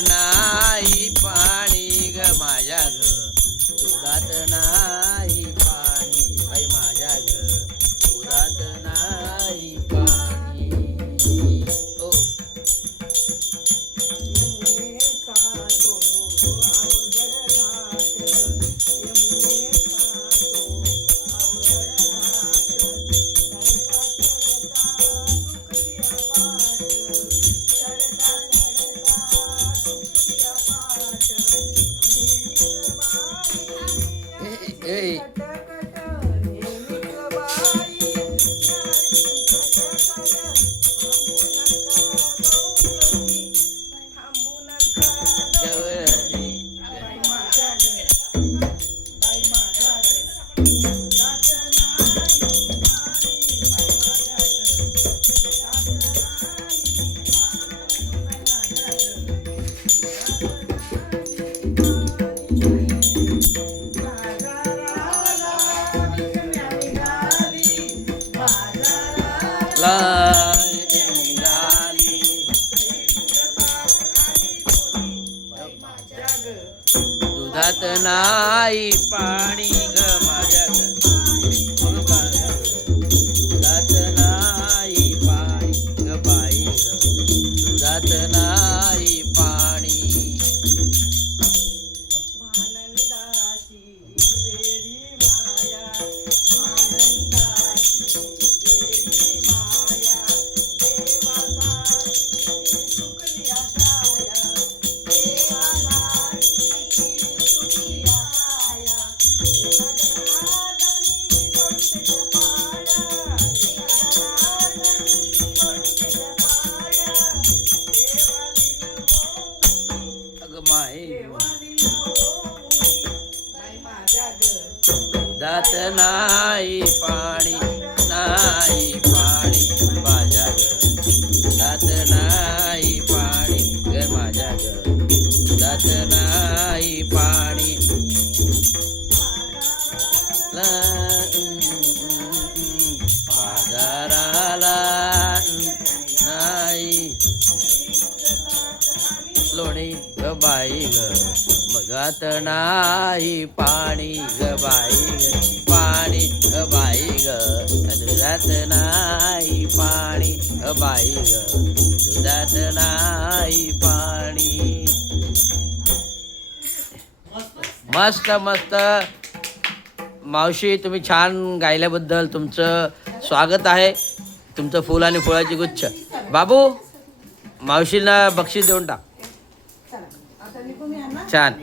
नाही पाणी ग माझ्या ग दुधात नाही पाणी बाई माझ्या ग दुधात नाही पाणी ओ दुधात नाही पाणी ग माझ्या दुधात नाही पाणी ग बाई दुधात नाही पाणी दुधात नाही पाणी नाही पाणी माझ्या ग दुधात नाही पाणी ग माझ्या ग दुधात नाही पाणी बाजाराला नाही लोणी ग बाई ग मगात नाही पाणी ग बाई ग पाणी ग बाई ग दुधात नाही पाणी ग बाई ग दुधात नाही पाणी मस्त मस्त मावशी तुम्ही छान गायल्याबद्दल तुमचं स्वागत आहे तुमचं फुल आणि फुलाची गुच्छ बाबू मावशीला बक्षीस देऊन टाक छान